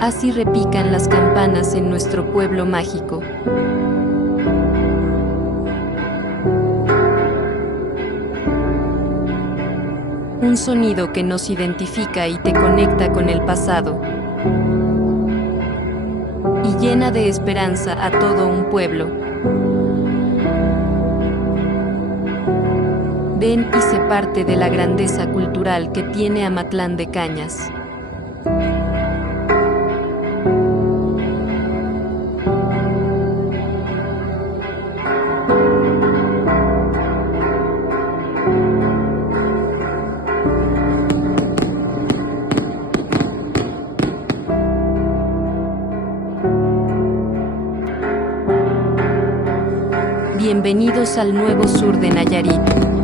Así repican las campanas en nuestro pueblo mágico. Un sonido que nos identifica y te conecta con el pasado. Y llena de esperanza a todo un pueblo. Ven y sé parte de la grandeza cultural que tiene Amatlán de Cañas. Bienvenidos al nuevo sur de Nayarit.